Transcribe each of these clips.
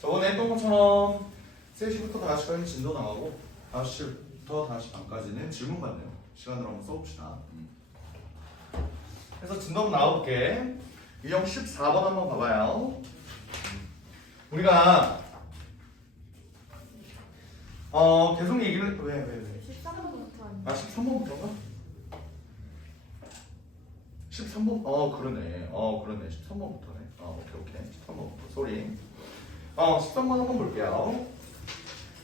저번에 했던 것처럼 3시부터 5시까지 진도 나가고 5시부터 5시 반까지는 질문 받네요. 시간으로 한번 써봅시다. 그래서 진도 한번 나와볼게. 유형 14번 한번 봐봐요. 우리가 계속 얘기를 왜 13번부터 아 13번부터인가? 13번? 그러네. 그러네. 13번부터네. 오케이. 13번부터. 쏘리. 13번 한번 볼게요.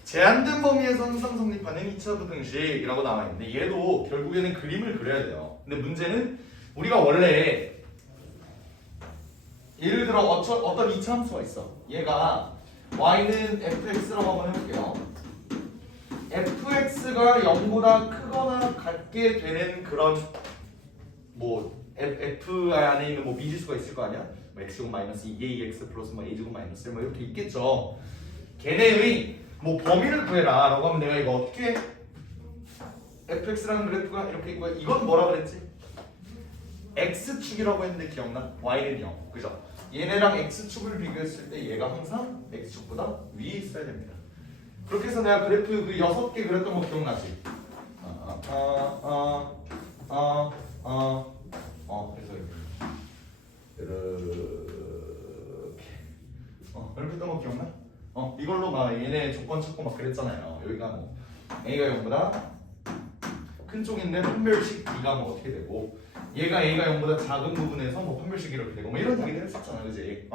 제한된 범위에서 항상 성립하는 2차 부등식이라고 나와 있는데 얘도 결국에는 그림을 그려야 돼요. 근데 문제는 우리가 원래 예를 들어 어떤 2차 함수가 있어. 얘가 y는 fx라고 한번 해볼게요. fx가 0보다 크거나 같게 되는 그런 뭐 f 안에 있는 뭐 미지수가 있을 거 아니야? 뭐 x제곱 마이너스 2ax 플러스 뭐 a제곱 마이너스 1 뭐 이렇게 있겠죠. 걔네의 뭐 범위를 구해라 라고 하면 내가 이거 어떻게 fx라는 그래프가 이렇게 있고 이건 뭐라 그랬지? x축이라고 했는데 기억나? y는 0 그죠? 얘네랑 x축을 비교했을 때 얘가 항상 x축보다 위에 있어야 됩니다. 그렇게 해서 내가 그래프 그 6개 그렸던 거 기억나지? 그래서 이렇게 했던 거 기억나? 이걸로 막 얘네 조건 찾고 막 그랬잖아요. 여기가 뭐 a가 0보다 큰 쪽인데 판별식 b가 뭐 어떻게 되고 얘가 a가 0보다 작은 부분에서 뭐 판별식 이렇게 되고 뭐 이런 얘기들 했었잖아, 그지?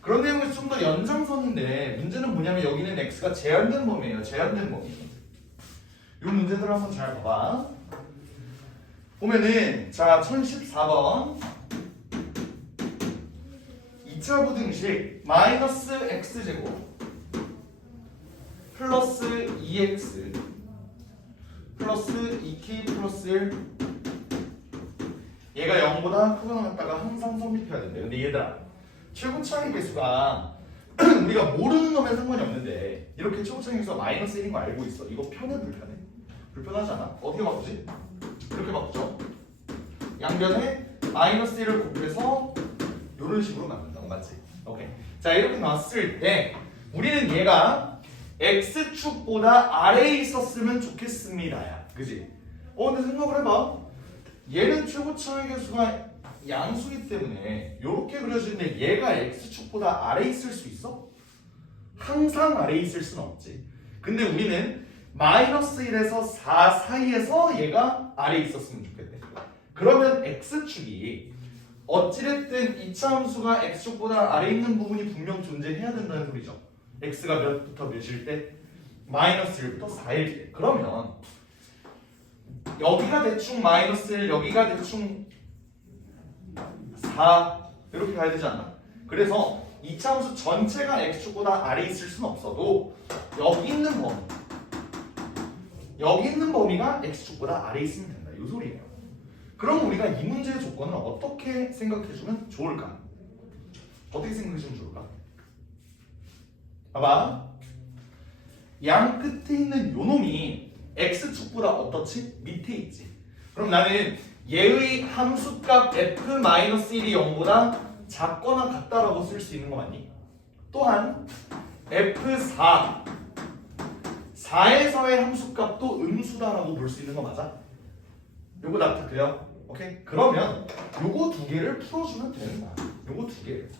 그런 내용에서 좀 더 연장선인데 문제는 뭐냐면 여기는 x가 제한된 범위예요. 제한된 범위. 이 문제들 한번 잘 봐봐. 보면은 자 1014번 2차 부등식 마이너스 x제곱 플러스 2x 플러스 2k 플러스 1 얘가 0보다 크거나 같다가 항상 성립해야 된대. 근데 얘들아 최고 차이 계수가 우리가 모르는 놈에 상관이 없는데 이렇게 최고 차이 계수가 마이너스 1인 거 알고 있어. 이거 편해 불편해? 불편하지 않아? 어떻게 바꾸지? 이렇게 바꾸죠. 양변에 마이너스 1을 곱해서 이런 식으로 만든다고 맞지? 오케이. 자 이렇게 나왔을 때 우리는 얘가 x축보다 아래에 있었으면 좋겠습니다야. 그지? 근데 생각을 해봐. 얘는 최고 차이 계수가 양수기 때문에 이렇게 그려지는데 얘가 x축보다 아래에 있을 수 있어? 항상 아래에 있을 수는 없지. 근데 우리는 마이너스 1에서 4 사이에서 얘가 아래에 있었으면 좋겠대. 그러면 x축이 어찌됐든 2차 함수가 x축보다 아래에 있는 부분이 분명 존재해야 된다는 소리죠. x가 몇부터 몇일 때? 마이너스 1부터 4일 때. 그러면 여기가 대충 마이너스 1, 여기가 대충 4 이렇게 가야 되지 않나? 그래서 2차 함수 전체가 x축보다 아래에 있을 수는 없어도 여기 있는 범위가 x축보다 아래에 있으면 된다. 이 소리예요. 그럼 우리가 이 문제의 조건을 어떻게 생각해주면 좋을까? 어떻게 생각해주면 좋을까? 봐봐. 양 끝에 있는 요 놈이 x축보다 어떻지? 밑에 있지. 그럼 나는 얘의 함수값 f-1이 0보다 작거나 같다라고 쓸 수 있는 거 맞니? 또한 f4 4에서의 함수값도 음수다라고 볼 수 있는 거 맞아? 요거 납득 돼요? 오케이? 그러면 요거 두 개를 풀어주면 되는 거야. 요거 두 개를.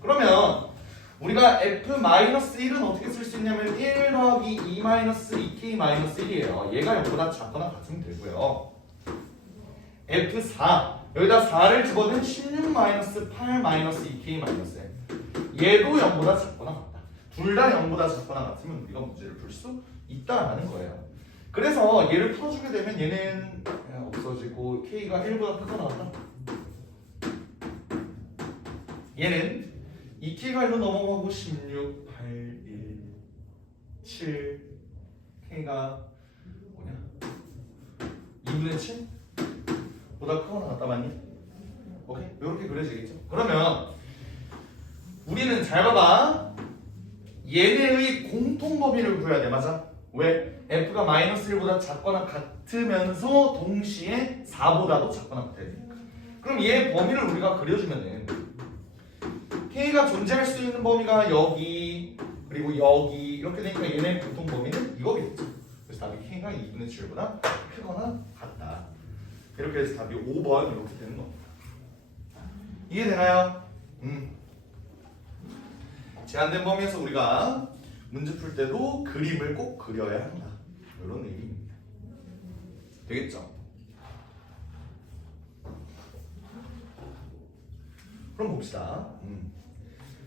그러면 우리가 f-1은 어떻게 쓸 수 있냐면 1 더하기 2-2k-1이에요. 얘가 0보다 작거나 같으면 되고요. f4 여기다 4를 집어넣으면 16-8-2k-1 얘도 0보다 작거나 같다. 둘 다 0보다 작거나 같으면 우리가 문제를 풀 수 있다라는 거예요. 그래서 얘를 풀어주게 되면 얘는 없어지고 k가 1보다 크거나 같다. 얘는 2k가 1로 넘어가고 16, 8, 1, 7 k가 뭐냐? 2분의 7? 보다 크거나 같다 맞니? 오케이? 이렇게 그려지겠죠? 그러면 우리는 잘 봐봐. 얘네의 공통 범위를 구해야 돼. 맞아? 왜? f가 마이너스 1보다 작거나 같으면서 동시에 4보다도 작거나 같아야 되니까. 그럼 얘 범위를 우리가 그려주면은 K가 존재할 수 있는 범위가 여기 그리고 여기 이렇게 되니까 얘네 공통 범위는 이거겠죠. 그래서 답이 K가 2분의 7보다 크거나 같다. 이렇게 해서 답이 5번 이렇게 되는 겁니다. 이해되나요? 제한된 범위에서 우리가 문제 풀 때도 그림을 꼭 그려야 한다. 이런 얘기입니다. 되겠죠? 그럼 봅시다.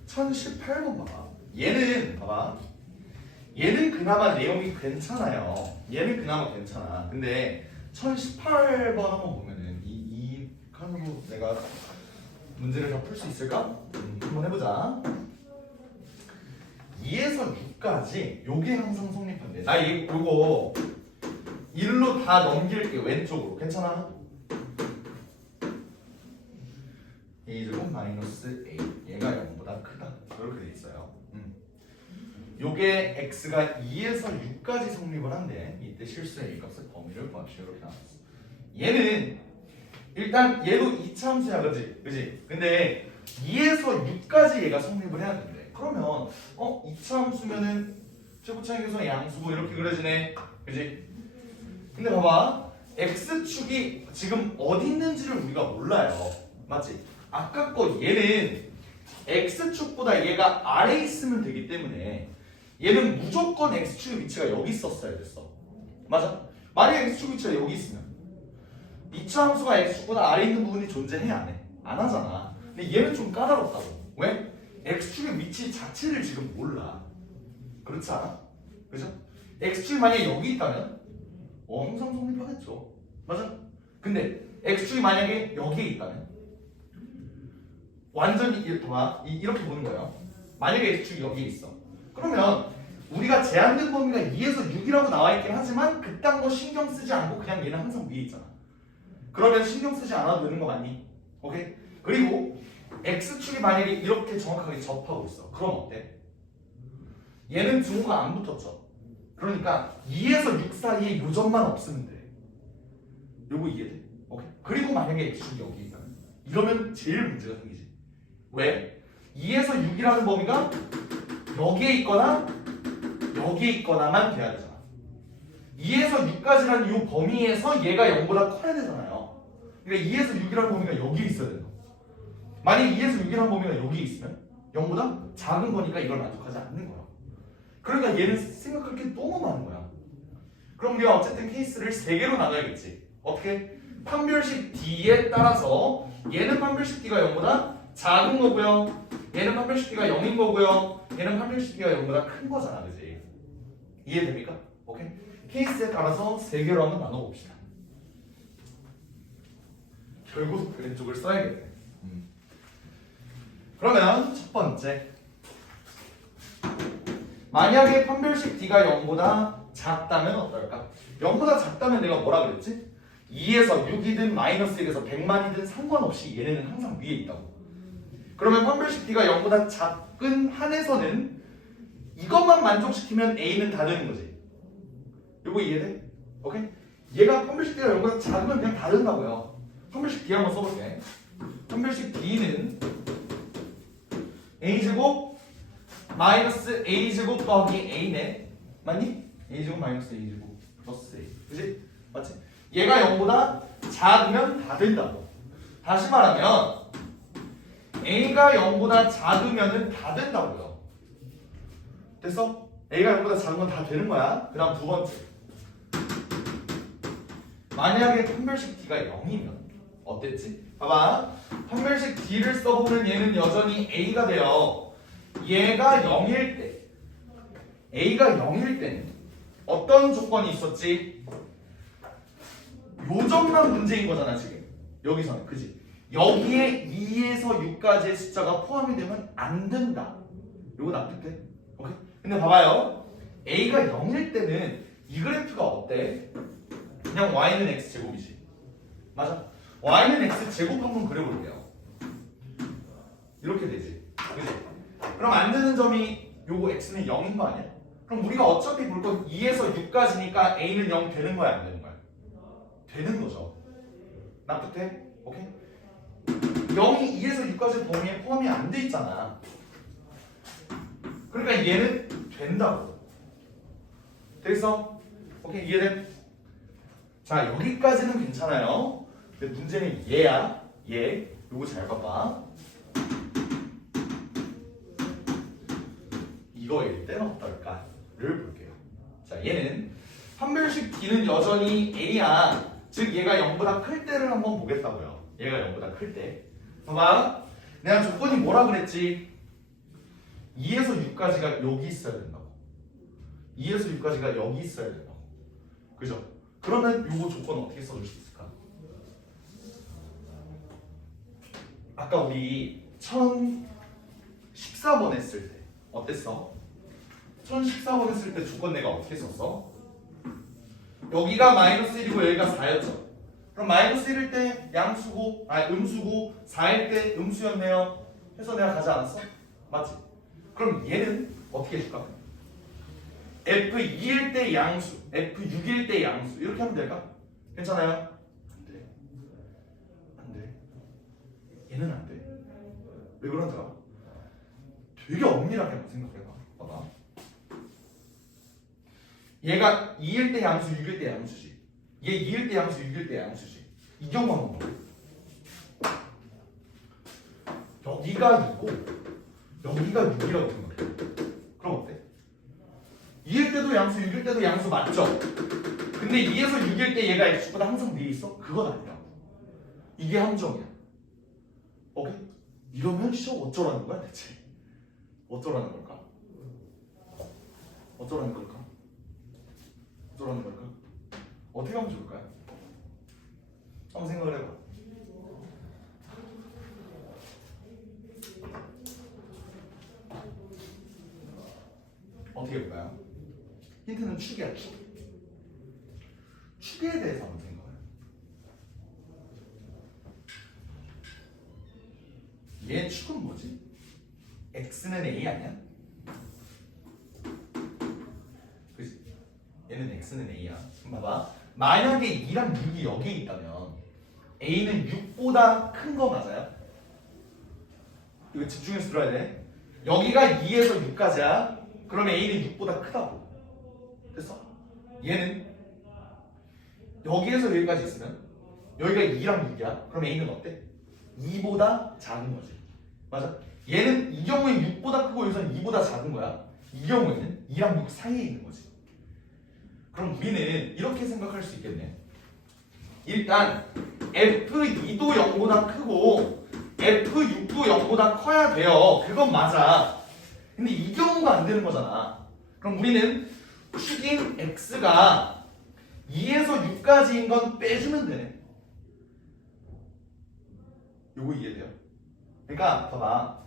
1018번 봐봐. 얘는 봐봐. 얘는 그나마 내용이 괜찮아요. 얘는 그나마 괜찮아. 근데 1018번 한번 보면은 이 칸으로 내가 문제를 다 풀 수 있을까? 한번 해보자. 2에서 6까지 요게 항상 성립한대. 나 요거 1로 다 넘길게. 왼쪽으로. 괜찮아? a제곱 마이너스 a 얘가 0보다 크다. 이렇게 돼 있어요. 요게 x가 2에서 6까지 성립을 한대. 이때 실수의 a 값의 범위를 구합시다. 이렇게 나왔어. 얘는 일단 얘도 이차함수야, 그지? 근데 2에서 6까지 얘가 성립을 해야 된대. 그러면 이차함수면은 최고차항계수의 양수고 이렇게 그려지네, 그지? 근데 봐봐, x축이 지금 어디 있는지를 우리가 몰라요, 맞지? 아까 거 얘는 x축보다 얘가 아래에 있으면 되기 때문에 얘는 무조건 x축의 위치가 여기 있었어야 됐어, 맞아? 만약 x축 위치가 여기 있으면 이차함수가 x축보다 아래에 있는 부분이 존재해, 안 해? 안 하잖아. 근데 얘는 좀 까다롭다고. 왜? x축의 위치 자체를 지금 몰라. 그렇지 않아? 그죠? x축이 만약에 여기 있다면 항상 성립하겠죠, 맞아? 근데 x축이 만약에 여기에 있다면 완전히 이렇게 보는 거예요. 만약에 x축이 여기에 있어. 그러면 우리가 제한된 범위가 2에서 6이라고 나와 있긴 하지만 그딴 거 신경 쓰지 않고 그냥 얘는 항상 위에 있잖아. 그러면 신경 쓰지 않아도 되는 거 맞니? 오케이? 그리고 x축이 만약에 이렇게 정확하게 접하고 있어. 그럼 어때? 얘는 등호가 안 붙었죠. 그러니까 2에서 6 사이에 요점만 없으면 돼. 요거 이해돼? 오케이? 그리고 만약에 x축이 여기 있다면 이러면 제일 문제가 생기지. 왜? 2에서 6이라는 범위가 여기에 있거나 여기에 있거나만 돼야 되잖아. 2에서 6까지라는 이 범위에서 얘가 0보다 커야 되잖아요. 그러니까 2에서 6이라는 범위가 여기에 있어야 된다. 만약 2에서 6이라는 범위가 여기에 있으면 0보다 작은 거니까 이걸 만족하지 않는 거야. 그러니까 얘는 생각할 게 너무 많은 거야. 그럼 우리가 어쨌든 케이스를 3개로 나눠야겠지. 어떻게? 판별식 D에 따라서 얘는 판별식 D가 0보다 작은 거고요. 얘는 판별식 D가 0인 거고요. 얘는 판별식 D가 0보다 큰 거잖아, 그지? 이해됩니까? 오케이? 케이스에 따라서 3개로 한번 나눠봅시다. 결국 왼쪽을 써야겠네. 그러면 첫 번째, 만약에 판별식 D가 0보다 작다면 어떨까? 0보다 작다면 내가 뭐라 그랬지? 2에서 6이든 마이너스 1에서 100만이든 상관없이 얘네는 항상 위에 있다고. 그러면 판별식 D가 0보다 작은 한에서는 이것만 만족시키면 A는 다 되는 거지. 이거 이해돼? 오케이? 얘가 판별식 D가 0보다 작으면 그냥 다 된다고요. 판별식 D 한번 써볼게. 판별식 D는 A제곱 마이너스 A제곱 더하기 A네. 맞니? A제곱 마이너스 A제곱 플러스 A. 그치? 맞지? 얘가 0보다 작으면 다 된다고. 다시 말하면 A가 0보다 작으면 다 된다고요. 됐어? A가 0보다 작으면 다 되는 거야. 그 다음 두 번째, 만약에 판별식 D가 0이면 어땠지? 봐봐, 판별식 D를 써보면 얘는 여전히 A가 돼요. 얘가 0일 때, A가 0일 때는 어떤 조건이 있었지? 요점만 문제인 거잖아 지금. 여기서는, 그지? 여기에 2에서 6까지의 숫자가 포함이 되면 안 된다. 요거 납득돼? 오케이? 근데 봐봐요, A가 0일 때는 이 그래프가 어때? 그냥 y는 x제곱이지, 맞아? y는 x제곱 한번 그려볼게요. 이렇게 되지, 그지? 그럼 안 되는 점이 요거 x는 0인 거 아니야? 그럼 우리가 어차피 볼 건 2에서 6까지니까 a는 0 되는 거야, 안 되는 거야? 되는 거죠. 납득돼? 오케이? 0이 2에서 6까지 범위에 포함이 안 돼 있잖아. 그러니까 얘는 된다고. 됐어? 오케이, 이해돼? 자, 여기까지는 괜찮아요. 근데 문제는 얘야. 얘. 요거 잘 봐봐. 이거일 때는 어떨까를 볼게요. 자, 얘는 판별식 D는 여전히 A야. 즉 얘가 0보다 클 때를 한번 보겠다고요. 얘가 0보다 클 때. 봐봐. 내가 조건이 뭐라 그랬지? 2에서 6까지가 여기 있어야 된다고. 2에서 6까지가 여기 있어야 된다고. 그죠? 그러면 요거 조건 어떻게 써줄 수 있을까? 아까 우리 1014번 했을 때 어땠어? 1014번 했을 때 조건 내가 어떻게 썼어? 여기가 마이너스 1이고 여기가 4였죠. 그럼 마이너스 1일 때 양수고, 음수고 4일 때 음수였네요. 해서 내가 가지 않았어? 맞지? 그럼 얘는 어떻게 해줄까? F2일 때 양수, F6일 때 양수 이렇게 하면 될까? 괜찮아요? 안 돼. 안 돼. 얘는 안 돼. 왜 그런지 알아? 되게 엄밀하게 한번 생각해봐. 봐봐. 얘가 2일 때 양수, 6일 때 양수지. 얘 2일 때 양수, 6일 때 양수지. 이 경우 한번 봐. 여기가 2고 여기가 6이라고 생각해. 그럼 어때? 2일 때도 양수, 6일 때도 양수 맞죠? 근데 2에서 6일 때 얘가 x보다 항상 위에 있어? 그건 아니야. 이게 함정이야. 오케이? 이러면 시험 어쩌라는 거야 대체? 어쩌라는 걸까? 어쩌라는 걸까? 어쩌라는 걸까? 어떻게 하면 좋을까요? 한번 생각을 해봐. 어떻게 해볼까요? 힌트는 축이야, 축. 축에 대해서 한번 생각해봐요. 얘 축은 뭐지? x는 a 아니야? 그치? 얘는 x는 a야. 그럼 봐봐. 만약에 2랑 6이 여기에 있다면 a는 6보다 큰 거 맞아요? 이거 집중해서 들어야 돼. 여기가 2에서 6까지야. 그럼 a는 6보다 크다고. 됐어? 얘는 여기에서 여기까지 있으면 여기가 2랑 6이야. 그럼 a는 어때? 2보다 작은 거지. 맞아? 얘는 이 경우에 6보다 크고 여기서는 2보다 작은 거야. 이 경우에는 2랑 6 사이에 있는 거지. 그럼 우리는 이렇게 생각할 수 있겠네. 일단 F2도 0보다 크고 F6도 0보다 커야 돼요. 그건 맞아. 근데 이 경우가 안 되는 거잖아. 그럼 우리는 축인 x가 2에서 6까지인 건 빼주면 되네. 요거 이해돼요? 그러니까 봐봐.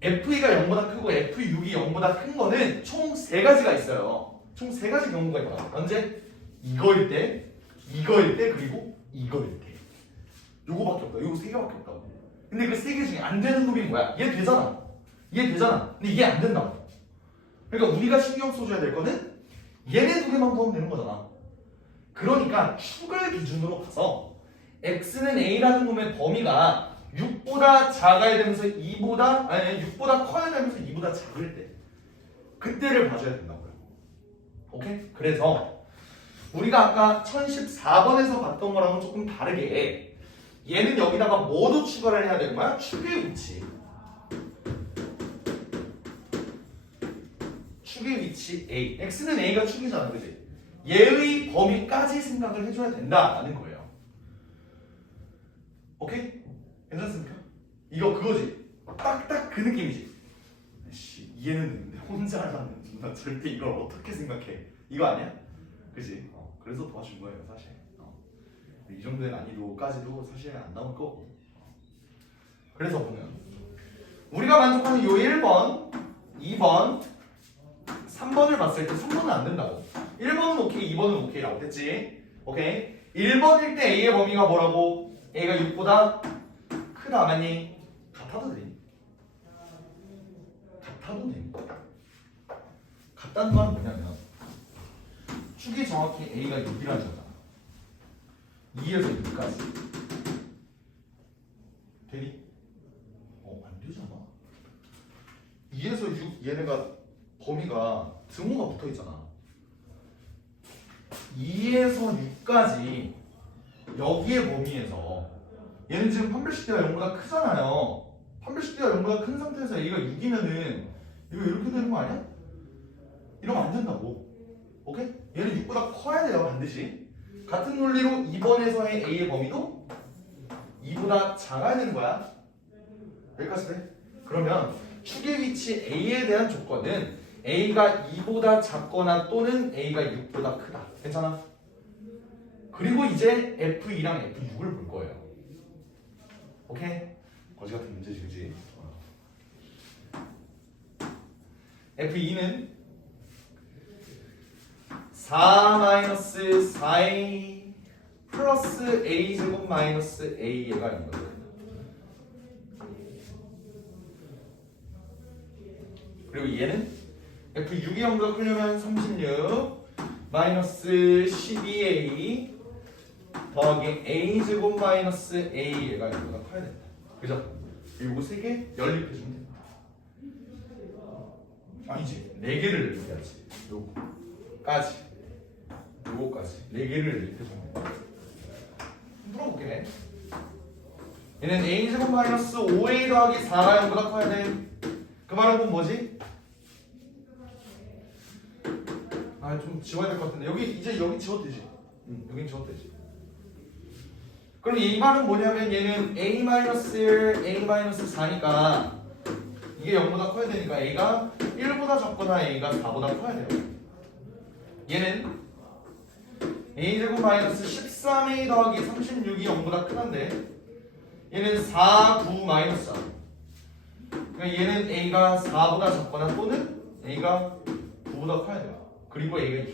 F2가 0보다 크고 F6이 0보다 큰 거는 총 3가지가 있어요. 총 3가지 경우가 있다. 언제? 이거일 때, 이거일 때, 그리고 이거일 때. 요거밖에 없다. 요거 3개밖에 없다고. 근데 그 3개 중에 안 되는 놈이 뭐야? 얘 되잖아. 얘 되잖아. 근데 이게 안 된다고. 그러니까 우리가 신경 써줘야 될 거는 얘네 2개만 더하면 되는 거잖아. 그러니까 축을 기준으로 봐서 x는 a라는 놈의 범위가 6보다 작아야 되면서 2보다 아니 6보다 커야 되면서 2보다 작을 때 그때를 봐줘야 된다고요. 오케이? 그래서 우리가 아까 1014번에서 봤던 거랑은 조금 다르게 얘는 여기다가 뭐도 추가를 해야 되는 거야? 축의 위치. 축의 위치 A. X는 A가 축이잖아, 그지? 얘의 범위까지 생각을 해줘야 된다라는 거예요. 오케이? 괜찮습니까? 이거 그거지. 딱딱 그 느낌이지. 씨, 이해는 혼자 하자는 나 절대 이걸 어떻게 생각해? 이거 아니야? 그지? 그래서 도와준 거예요, 사실. 이 정도의 난이도까지도 사실 안 나올 거고. 그래서 보면 우리가 만족하는 요 1번, 2번, 3번을 봤을 때 3번은 안 된다고. 1번은 오케이, 2번은 오케이라고 됐지? 오케이? 1번일 때 A의 범위가 뭐라고? A가 6보다 크다 맞니? 같아도 되니? 같아도 되니? 같다는 말은 뭐냐면 축이 정확히 A가 6이라는 거잖아. 2에서 6까지 되니? 안 되잖아. 2에서 6 얘네가 범위가 등호가 붙어 있잖아. 2에서 6까지 여기의 범위에서 얘는 지금 판별식대가 0보다 크잖아요. 판별식대가 0보다 큰 상태에서 A가 6이면은 이거 이렇게 되는 거 아니야? 이러면 안 된다고. 오케이? 얘는 6보다 커야 돼요, 반드시. 같은 논리로 2번에서의 A의 범위도 2보다 작아야 되는 거야. 여기까지 돼? 그러면 축의 위치 A에 대한 조건은 A가 2보다 작거나 또는 A가 6보다 크다. 괜찮아? 그리고 이제 F2랑 F6을 볼 거예요. 오케이? 거지 같은 문제지, 그지? F2는 4-4A 플러스 A제곱 마이너스 A가 있는 거죠. 그리고 얘는 F6이 0보다 크려면 36 마이너스 12A 더하기 A제곱 마이너스 A가 0보다 커야 된다. 그죠? 요거 3개 연립해주면 된다. 아니지, 4개를 연립해야지. 요거까지 4개를 연립해주면 된다. 물어볼게. 얘는 A제곱 마이너스 5A 더하기 4가 0보다 커야 돼. 그 말은 그건 뭐지? 좀 지워야 될 것 같은데 여기 지워도 되지. 여긴 지워도 되지. 그럼 이 말은 뭐냐면 얘는 A-1, A-4니까 이게 0보다 커야 되니까 A가 1보다 작거나 A가 4보다 커야 돼요. 얘는 A제곱 마이너스 13A 더하기 36이 0보다 크단데 얘는 4, 9 마이너스 4. 그러니까 얘는 A가 4보다 작거나 또는 A가 9보다 커야 돼요. 그리고 A가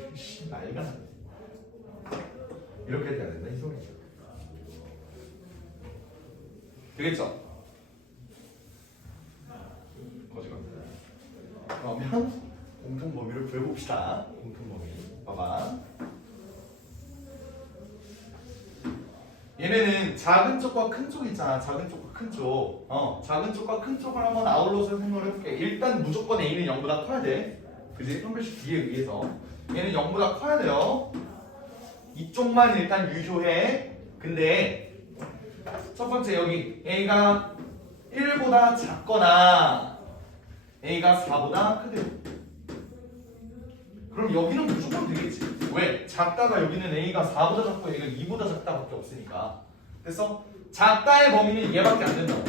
난리가 나네. 이렇게 돼야 된다 이 소리죠. 되겠죠? 거지가. 그러면 공통범위를 구해봅시다. 공통범위. 봐봐. 얘네는 작은 쪽과 큰 쪽 있잖아. 작은 쪽과 큰 쪽. 작은 쪽과 큰 쪽을 한번 아울러서 생각을 해볼게. 일단 무조건 A는 0보다 커야 돼. 그지? 판별식 B에 의해서. 얘는 0보다 커야 돼요. 이쪽만 일단 유효해. 근데 첫 번째 여기 A가 1보다 작거나 A가 4보다 크대요. 그럼 여기는 무조건 되겠지. 왜? 작다가 여기는 A가 4보다 작고 A가 2보다 작다밖에 없으니까. 그래서 작다의 범위는 얘밖에 안 된다고.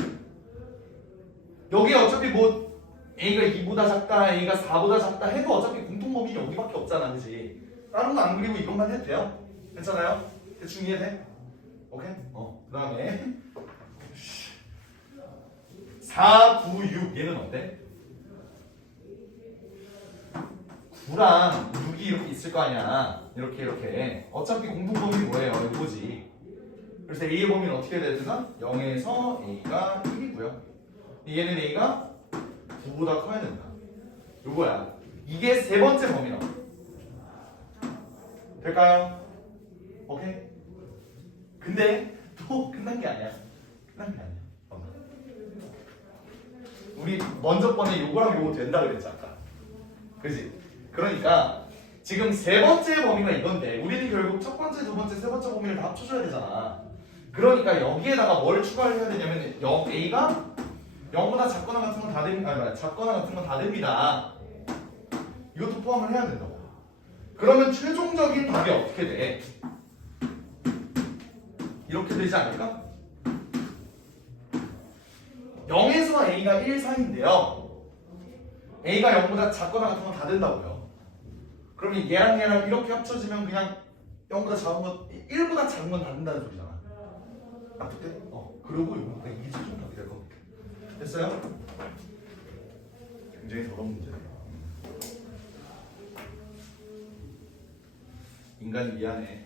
여기 어차피 뭐 A가 2보다 작다, A가 4보다 작다 해도 어차피 공통범위 여기밖에 없잖아, 그지? 다른 거 안 그리고 이것만 해도 돼요. 괜찮아요? 대충 이해돼? 오케이? 그 다음에 4, 9, 6 얘는 어때? 9랑 6이 이렇게 있을 거 아니야. 이렇게 어차피 공통범위 뭐예요? 이거지. 그래서 A의 범위는 어떻게 해야 되나? 0에서 A가 1이고요. 얘는 A가 9보다 커야 된다. 요거야. 이게 세 번째 범위라고. 될까요? 오케이? 근데 또 끝난 게 아니야. 우리 먼저 번에 요거랑 요거 된다 그랬지 아까. 그지? 그러니까 지금 세 번째 범위가 이건데 우리는 결국 첫 번째, 두 번째, 세 번째 범위를 다 합쳐줘야 되잖아. 그러니까 여기에다가 뭘 추가를 해야 되냐면 A가 0보다 작거나 같은 건 다 됩니다. 작거나 같은 건 다 됩니다. 이것도 포함을 해야 된다고. 그러면 최종적인 답이 어떻게 돼? 이렇게 되지 않을까? 0에서 A가 1 사이인데요. A가 0보다 작거나 같은 건 다 된다고요. 그러면 얘랑 이렇게 합쳐지면 그냥 0보다 작은 건 1보다 작은 건 다 된다는 소리잖아. 납득돼? 그리고 이거 그냥 이게 최종 답이 될 겁니다. 됐어요? 굉장히 더러운 문제네요. 인간이 미안해.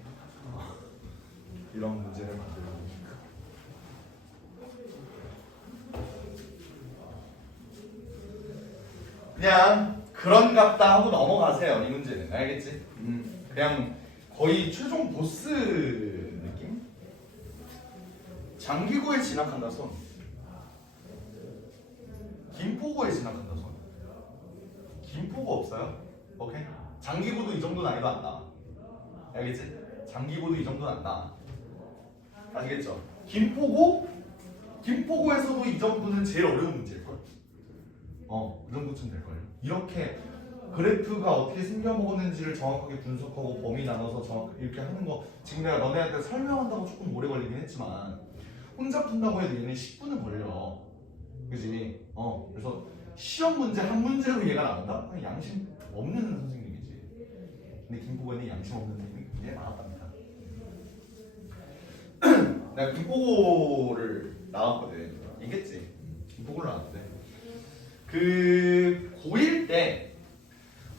이런 문제를 만들고. 그냥 그런갑다 하고 넘어가세요. 이 문제는 알겠지? 그냥 거의 최종 보스 느낌? 장기구에 진학한다 손. 김포고에 진학한다 저는. 김포고 없어요? 오케이. 장기고도 이 정도 난이도 안 나와. 알겠지? 장기고도 이 정도는 안 나와. 아시겠죠? 김포고에서도 이 정도는 제일 어려운 문제일걸? 그 정도쯤 될걸요. 이렇게 그래프가 어떻게 생겨먹었는지를 정확하게 분석하고 범위 나눠서 정확하게 이렇게 하는 거 지금 내가 너네한테 설명한다고 조금 오래 걸리긴 했지만 혼자 푼다고 해도 얘는 10분은 걸려. 그지? 그래서 시험 문제 한 문제로 얘가 나온다? 양심 없는 선생님이지. 근데 김포고에는 양심 없는 선생님이 굉장히 많았답니다. 내가 김포고를 나왔거든. 이겠지? 김포고를 나왔는데 그 고1 때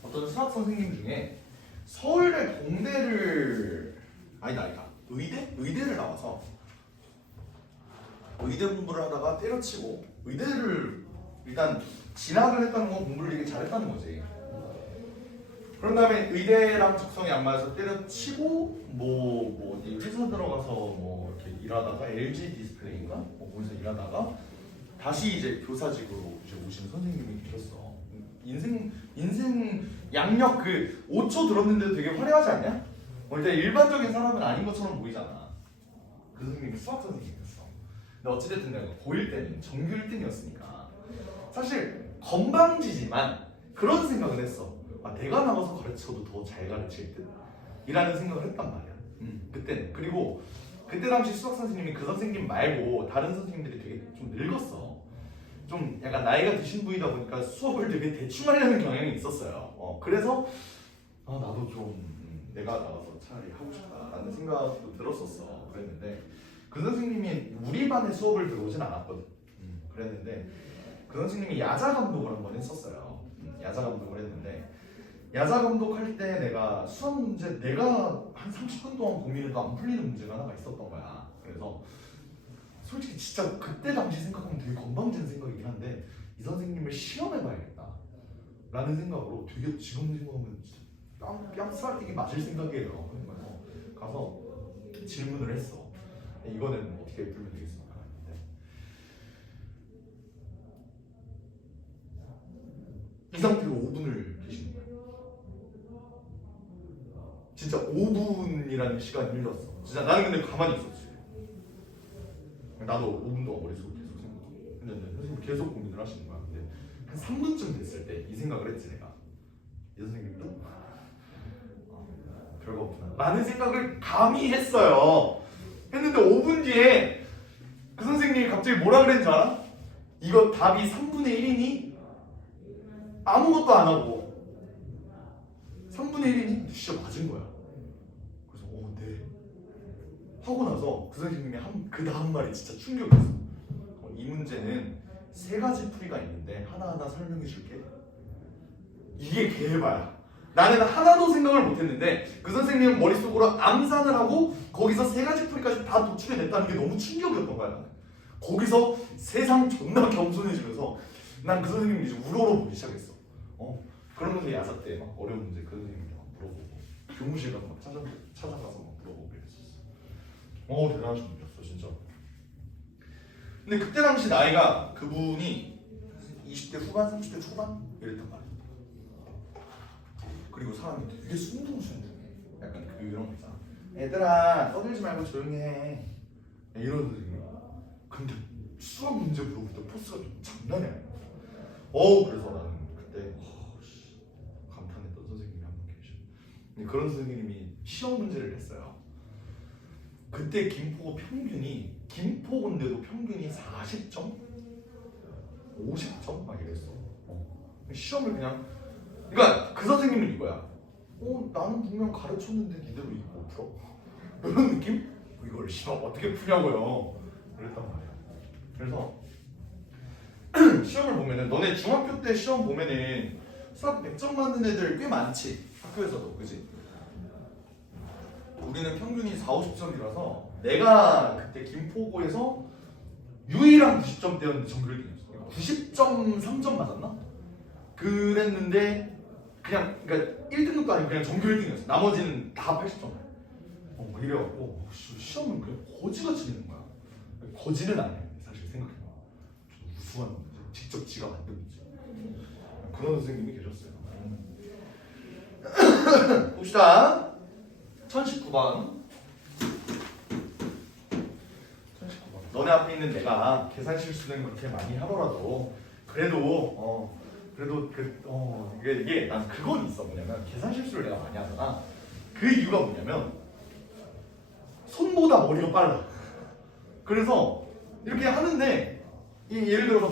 어떤 수학 선생님 중에 서울대 공대를 아니다 의대를 나와서 의대 공부를 하다가 때려치고 의대를 일단 진학을 했다는 건 공부를 되게 잘했다는 거지. 그런 다음에 의대랑 적성이 안 맞아서 때려치고 뭐 어디 회사 들어가서 뭐 이렇게 일하다가 LG 디스플레이인가 거기서 일하다가 다시 이제 교사직으로 이제 오신 선생님이 계셨어. 인생 양력 그 5초 들었는데도 되게 화려하지 않냐? 일단 일반적인 사람은 아닌 것처럼 보이잖아. 그 선생님이 수학 선생님이었어. 근데 어찌됐든 내가 고1 때는 전교 1등이었으니까 사실 건방지지만 그런 생각을 했어. 내가 나가서 가르쳐도 더 잘 가르칠 듯 이라는 생각을 했단 말이야. 그때는. 그리고 그때 당시 수학 선생님이 그 선생님 말고 다른 선생님들이 되게 좀 늙었어. 좀 약간 나이가 드신 분이다 보니까 수업을 되게 대충 하려는 경향이 있었어요. 그래서 나도 좀 내가 나가서 차라리 하고 싶다라는 생각도 들었었어. 그랬는데 그 선생님이 우리 반에 수업을 들어오진 않았거든. 그랬는데 그 선생님이 야자 감독을 한번 했었어요. 야자 감독을 했는데 야자 감독할 때 내가 수학 문제 내가 한 30분 동안 고민해도 안 풀리는 문제가 하나가 있었던 거야. 그래서 솔직히 진짜 그때 당시 생각하면 되게 건방진 생각이긴 한데 이 선생님을 시험해봐야겠다 라는 생각으로 되게 지금 생각하면 뺨싸르기 맞을 생각이에요. 그래서 가서 질문을 했어. 이거는 어떻게 풀면 되겠습니까? 이 상태로 5분을 계시는 거예요. 진짜 5분이라는 시간이 흘렀어. 진짜 나는 근데 가만히 있었지. 나도 5분 동안 머릿속으로 계속 생각하고. 근데 선생님이 계속 고민을 하시는 거야. 근데 한 3분쯤 됐을 때 이 생각을 했지 내가. 이 선생님도 별거 없구나 라는 생각을 감히 했어요. 했는데 5분 뒤에 그 선생님이 갑자기 뭐라 그랬는지 알아? 이거 답이 3분의 1이니? 아무것도 안 하고 3분의 1이니? 진짜 맞은 거야. 그래서 네 하고 나서 그 선생님이 그 다음 말이 진짜 충격이었어. 이 문제는 3가지 풀이가 있는데 하나하나 설명해 줄게. 이게 개발야. 나는 하나도 생각을 못했는데 그 선생님은 머릿속으로 암산을 하고 거기서 3가지 풀이까지 다 도출해냈다는 게 너무 충격이었던 거야. 나는. 거기서 세상 존나 겸손해지면서 난 그 선생님이 이제 우러러보기 시작했어. 그러면서 야자 때 막 어려운 문제 그 선생님한테 막 물어보고 교무실 가서 막 찾아가서 막 물어보고 이랬었어. 대단하신 분이었어 진짜. 근데 그때 당시 나이가 그분이 20대 후반 30대 초반 이랬단 말이야. 그리고 사람이 되게 순둥순둥해. 약간 그런 거 있잖아. 얘들아 떠들지 말고 조용히 해 이런 선생님. 근데 수학 문제 물어볼 때 포스가 좀 장난이 아니야. 그래서 나는 그때 감탄했던 선생님이 한 분 계셔. 근데 그런 선생님이 시험 문제를 했어요. 그때 김포고 평균이 김포고인데도 평균이 40점? 50점? 막 이랬어. 시험을 그냥 그러니까 그 선생님은 이거야. 나는 분명 가르쳤는데 니들 왜 이거 못 풀어? 이런 느낌? 이걸 시험 어떻게 푸냐고요. 그랬단 말이야. 그래서 시험을 보면은 너네 중학교 때 시험 보면은 수학 100점 맞는 애들 꽤 많지. 학교에서도 그지? 우리는 평균이 4, 50점이라서 내가 그때 김포고에서 유일한 90점대였는데 전교 1등이었어. 90.3점 맞았나? 그랬는데 그러니까 1등급도 아니고 그냥 전교 1등이었어. 나머지는 다 80점. 이래갖고 시험은 그냥 거지같이 내는 거야. 거지는 아니야 사실 생각해봐. 좀 우수한 문제. 직접 지가 만들고 있죠. 그런 선생님이 계셨어요. 봅시다. 1019번. 너네 앞에 있는 내가 계산 실수는 그렇게 많이 하더라도 그래도 이게 난 그건 있어. 뭐냐면 계산 실수를 내가 많이 하잖아. 그 이유가 뭐냐면 손보다 머리가 빨라. 그래서 이렇게 하는데 예를 들어서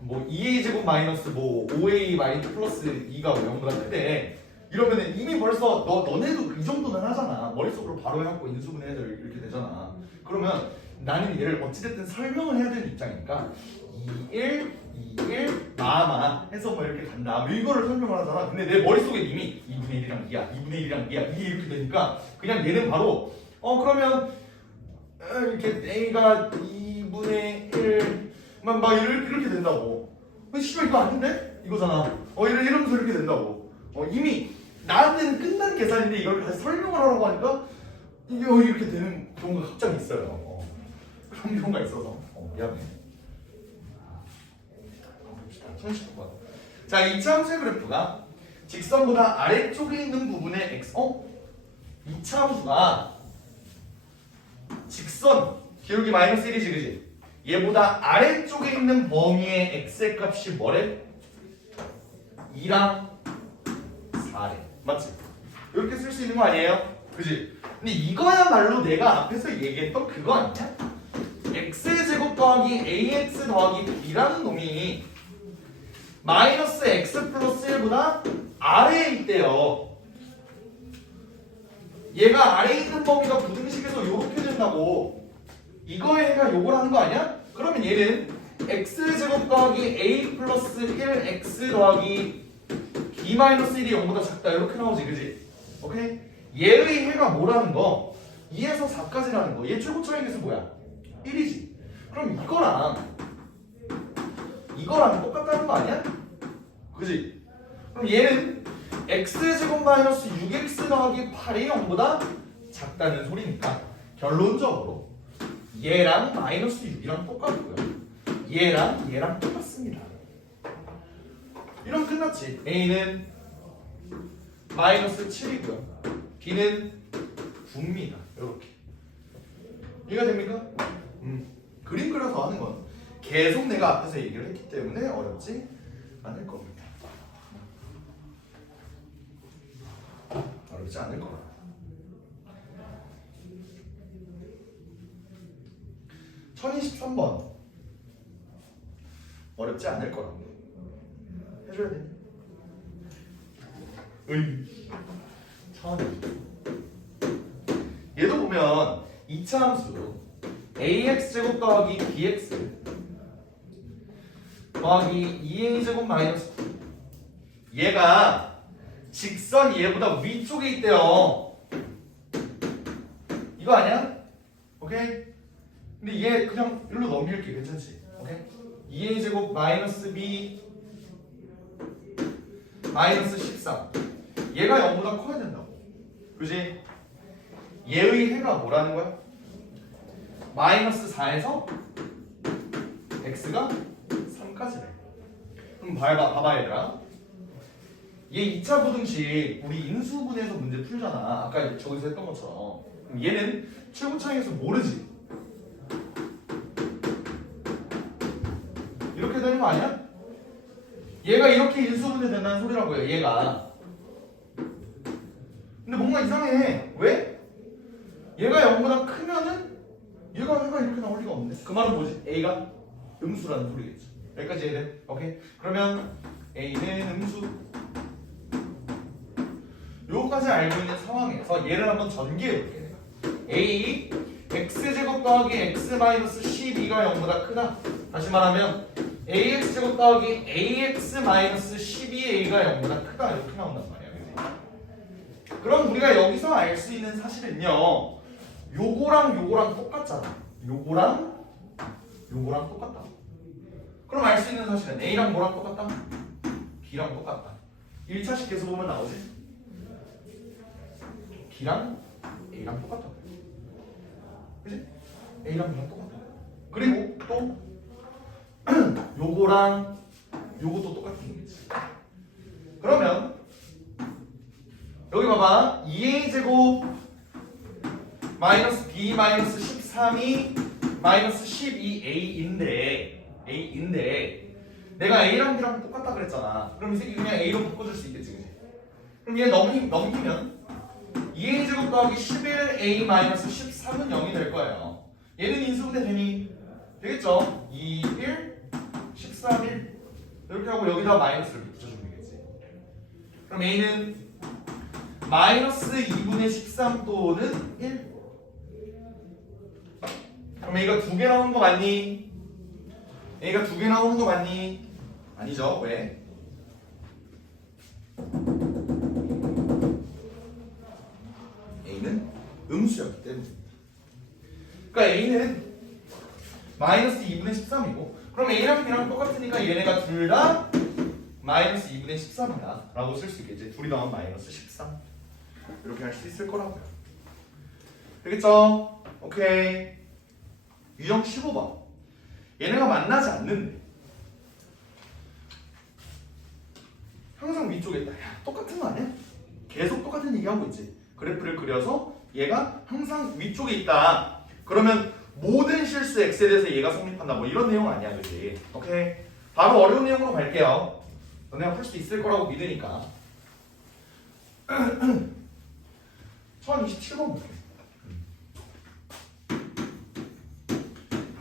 뭐 2a 제곱 마이너스 뭐 5a 마이너스 플러스 2가 0보다 크대. 이러면은 이미 벌써 너네도 이 정도는 하잖아. 머릿속으로 바로 해갖고 인수분해해서 이렇게 되잖아. 그러면 나는 얘를 어찌됐든 설명을 해야 되는 입장이니까 2, 1, 마마 해서 뭐 이렇게 간다. 뭐 이거를 설명을 하잖아. 근데 내 머릿속에 이미 2분의 1이랑 2야, 2분의 1이랑 2야, 이게 이렇게 되니까 그냥 얘는 바로 그러면 이렇게 a가 2분의 1만 막 이렇게 된다고. 씨발 이거 아닌데? 이거잖아. 이러면서 이렇게 된다고. 이미 나한테는 끝난 계산인데 이걸 다시 설명을 하라고 하니까 이게 이렇게 되는 경우가 갑자기 있어요. 그런 경우가 있어서 미안해. 봅시다. 1019번. 자, 이차 함수의 그래프가 직선보다 아래쪽에 있는 부분의 x 이차 함수가 직선 기울기 마이너스 1이지 그지? 얘보다 아래쪽에 있는 범위의 x의 값이 뭐래? 2랑 4래. 맞지? 이렇게 쓸 수 있는 거 아니에요? 그지? 근데 이거야말로 내가 앞에서 얘기했던 그거 아니야? x제곱 더하기 ax 더하기 b라는 놈이 마이너스 x 플러스 1보다 아래에 있대요. 얘가 아래에 있는 범위가 부등식에서 요렇게 된다고. 이거에 해가 요걸 하는 거 아니야? 그러면 얘는 x제곱 더하기 a 플러스 1x 더하기 b 마이너스 1이 0보다 작다 이렇게 나오지 그지? 오케이? 얘의 해가 뭐라는 거? 2에서 4까지라는 거. 얘 최고차의 개수 뭐야? 1이지. 그럼 이거랑 똑같다는 거 아니야? 그지? 그럼 얘는 x제곱 마이너스 6x 더하기 8이 0보다 작다는 소리니까 결론적으로 얘랑 마이너스 6이랑 똑같고요. 얘랑 똑같습니다. 이러면 끝났지. a는 마이너스 7이고요. b는 9입니다. 이렇게. 이해가 됩니까? 그림 그려서 하는 건 계속 내가 앞에서 얘기를 했기 때문에 어렵지 않을 겁니다. 어렵지 않을 거야. (1023번) 어렵지 않을 거라고 해줘야 돼. 얘도 보면 2차 함수 ax 제곱 더하기 bx 더하기 2a 제곱 마이너스 얘가 직선 얘보다 위쪽에 있대요. 이거 아니야? 오케이? 근데 얘 그냥 일로 넘길게. 괜찮지? 오케이? 2a 제곱 마이너스 b 마이너스 13 얘가 0보다 커야 된다고. 그지? 얘의 해가 뭐라는 거야? 마이너스 4에서 x가 3까지래. 그럼 봐봐 얘들아. 얘 2차 부등식 우리 인수분해에서 문제 풀잖아. 아까 저기서 했던 것처럼. 그럼 얘는 최고차항에서 모르지. 이렇게 되는 거 아니야? 얘가 이렇게 인수분해 된다는 소리라고요. 얘가. 근데 뭔가 이상해. 왜? 얘가 0보다 크면은 얘가 이렇게 나올 리가 없는데. 그 말은 뭐지? A가 음수라는 소리겠죠. 여기까지 해야 돼. 오케이? 그러면 A는 음수. 요거까지 알고 있는 상황에서 얘를 한번 전개해볼게. A x제곱 더하기 x 마이너스 12가 0보다 크다. 다시 말하면 ax제곱 더하기 ax 마이너스 12a가 0보다 크다. 이렇게 나온단 말이야. 그럼 우리가 여기서 알 수 있는 사실은요, 요거랑 똑같잖아. 요거랑 똑같다. 그럼 알 수 있는 사실은 A랑 뭐랑 똑같다? B랑 똑같다. 1차식 계속 보면 나오지? B랑 A랑 똑같다. 그치? A랑 B랑 똑같다. 그리고 또 요거랑 요것도 똑같은 놈이지. 그러면 여기 봐봐. 2a 제곱 마이너스 b 마이너스 13이 마이너스 12a인데 내가 a랑 b랑 똑같다 그랬잖아. 그럼 이 새끼 그냥 a로 바꿔줄 수 있겠지, 그치? 그럼 얘 넘기면 2a 제곱 더하기 11a 마이너스 13은 0이 될 거예요. 얘는 인수분해 되니? 되겠죠? 2, 1, 13, 1 이렇게 하고 여기다 마이너스를 붙여주면 되겠지. 그럼 a는 마이너스 2분의 13 또는 1. 그럼 a가 2개 나오는 거 맞니? a가 2개 나오는 거 맞니? 아니죠. 왜? a는 음수였기 때문에. 그러니까 a는 마이너스 2분의 13이고 그럼 a랑 b랑 똑같으니까 얘네가 둘 다 마이너스 2분의 13이다 라고 쓸 수 있겠지. 둘이 더하면 마이너스 13 이렇게 할 수 있을 거라고요. 되겠죠? 오케이. 유형 15번. 얘네가 만나지 않는데 항상 위쪽에 있다. 야, 똑같은 거 아니야? 계속 똑같은 얘기하고 있지. 그래프를 그려서 얘가 항상 위쪽에 있다. 그러면 모든 실수 x에 대해서 얘가 성립한다. 뭐 이런 내용 아니야, 그치? 오케이. 바로 어려운 내용으로 갈게요. 너네가 풀 수 있을 거라고 믿으니까. 1027번 볼게.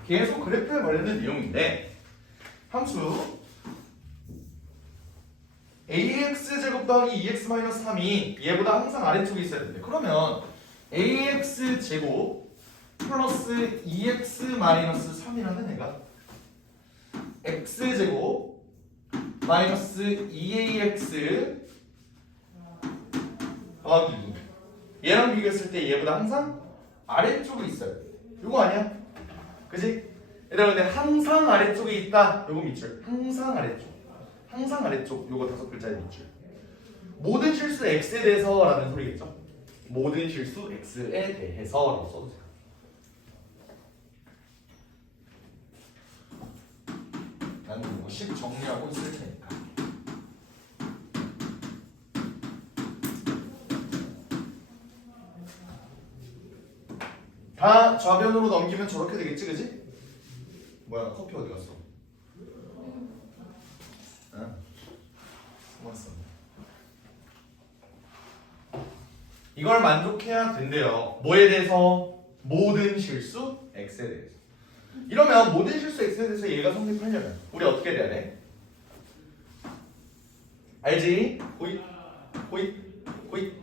계속 그래프에 관련된 내용인데 함수 ax 제곱 더하기 2x-3이 얘보다 항상 아래쪽에 있어야 되는데 그러면 ax 제곱 플러스 2x-3이라는 애가 x 제곱 마이너스 2ax 더하기 얘랑 비교했을 때 얘보다 항상 아래쪽에 있어요. 이거 아니야? 그지? 얘들아 근데 항상 아래쪽에 있다. 요거 밑줄. 항상 아래쪽. 항상 아래쪽. 요거 5글자의 밑줄. 모든 실수 x에 대해서라는 소리겠죠? 모든 실수 x에 대해서라고 써도 돼요. 나는 이거 10 정리하고 있을 테니까. 다 좌변으로 넘기면 저렇게 되겠지, 그지? 뭐야, 커피 어디 갔어? 응? 고맙어. 이걸 만족해야 된대요. 뭐에 대해서? 모든 실수 x에 대해서. 이러면 모든 실수 x에 대해서 얘가 성립하려면 우리 어떻게 돼야 돼? 알지? 호잇, 호잇, 호잇,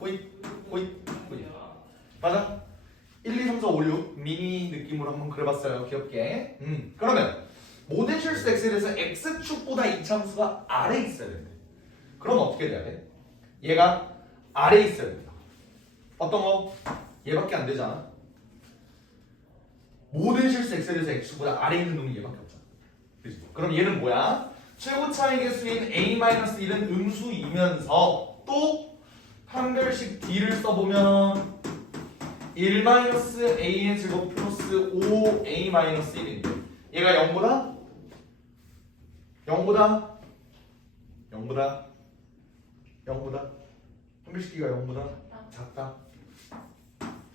호잇, 호잇, 호잇. 맞아? 1, 2, 3, 4, 5, 6 미니 느낌으로 한번 그려봤어요. 귀엽게. 그러면 모든 실수 x에 대해서 x축보다 이차함수가 아래에 있어야 된대. 그럼 어떻게 돼야 돼? 얘가 아래에 있어야 된다. 어떤 거? 얘밖에 안 되잖아. 모든 실수 x에 대해서 x축보다 아래에 있는 놈이 얘밖에 없잖아. 그치? 그럼 얘는 뭐야? 최고 차이 개수인 a-1은 음수이면서 또 판별식 d를 써보면 1-a의 제곱 플러스 5a-1인데 얘가 0보다 0보다 판별식기가 0보다 작다.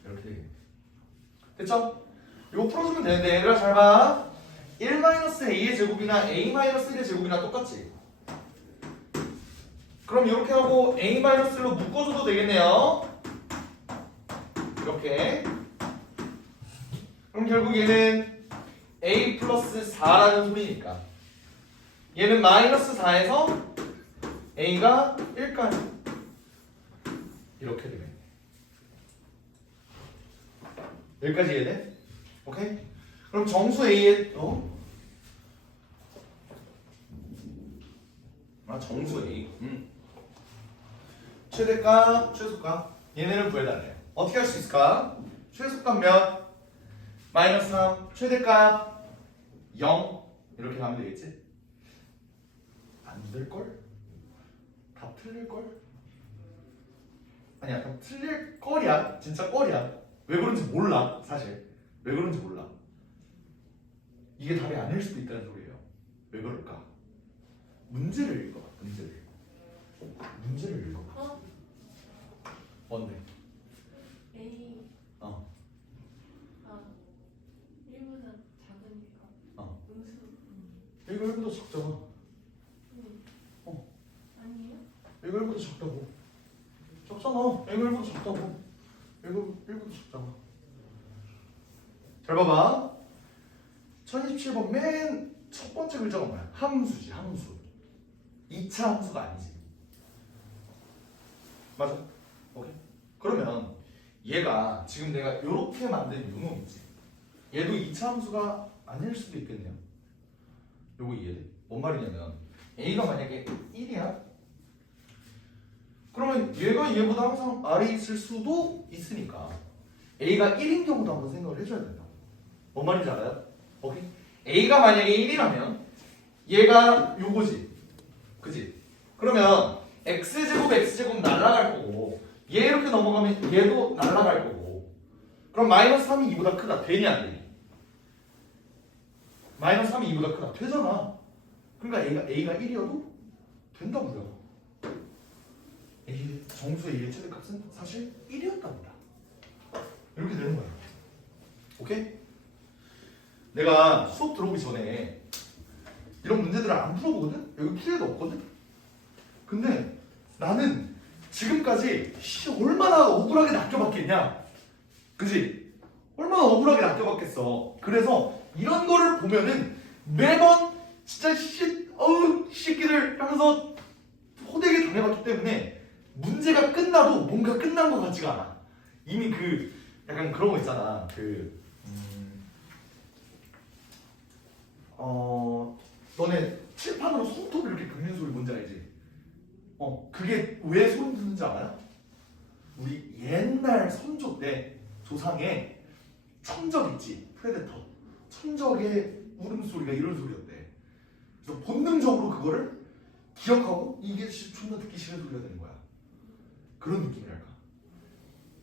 이렇게 되겠네. 됐죠? 이거 풀어주면 되는데 얘들아 잘 봐. 1-a의 제곱이나 a-1의 제곱이나 똑같지? 그럼 이렇게 하고 a-1로 묶어줘도 되겠네요. 이렇게. 그럼 결국 얘는 a 플러스 4라는 소리니까 얘는 마이너스 4에서 a가 1까지 이렇게 되겠네. 여기까지 이해돼? 오케이? 그럼 정수 a의 정수 a 최대값, 최소값 얘네를 구해달래요. 어떻게 할 수 있을까? 최소값 몇? 마이너스 3 최대값 0 이렇게 가면 되겠지? 안 될걸? 다 틀릴걸? 아니야 다 틀릴 거리야. 진짜 거리야. 왜 그런지 몰라. 사실 왜 그런지 몰라. 이게 답이 아닐 수도 있다는 소리예요. 왜 그럴까? 문제를 읽어봐. 문제를 읽어봐. 어? 뭔데? A 어. 1보다 작으니까 어. 음수 이거 1보다 작잖아. 아니에요? 이거 1보다 작다고. 작잖아. 이거 1보다 작다고. 이거 1보다 작잖아. 잘 봐봐. 1027번 맨 첫 번째 글자가 뭐야? 함수지, 함수. 2차 함수가 아니지. 맞아? 오케이. 그러면 얘가 지금 내가 이렇게 만든 이유는 있지. 얘도 2차 함수가 아닐 수도 있겠네요. 요거 이해돼? 뭔 말이냐면 A가 만약에 1이야? 그러면 얘가 얘보다 항상 아래에 있을 수도 있으니까 A가 1인 경우도 한번 생각을 해줘야 된다. 뭔 말인지 알아요? 오케이? A가 만약에 1이라면 얘가 요거지. 그지? 그러면 x제곱 날라갈 거고 얘 이렇게 넘어가면 얘도 날라갈 거고 그럼 마이너스 3이 2보다 크다. 되냐 안 되니? 마이너스 3이 2보다 크다. 되잖아. 그러니까 A가 1이어도 된다고요. 정수의 A의 최대값은 사실 1이었답니다. 이렇게 되는 거예요. 오케이? 내가 수업 들어오기 전에 이런 문제들을 안 풀어보거든? 여기 풀이도 없거든? 근데 나는 지금까지 얼마나 억울하게 낚여봤겠냐? 그지? 얼마나 억울하게 낚여봤겠어. 그래서 이런 거를 보면은 매번 진짜 새끼들 하면서 호되게 당해봤기 때문에 문제가 끝나도 뭔가 끝난 것 같지가 않아. 이미 약간 그런 거 있잖아. 너네 칠판으로 손톱 이렇게 긁는 소리 뭔지 알지? 그게 왜 소름 돋는지 알아요? 우리 옛날 선조 때 조상의 천적 있지? 프레데터. 천적의 울음소리가 이런 소리였대. 그래서 본능적으로 그거를 기억하고 이게 존나 듣기 싫은 소리가 되는 거야. 그런 느낌이랄까.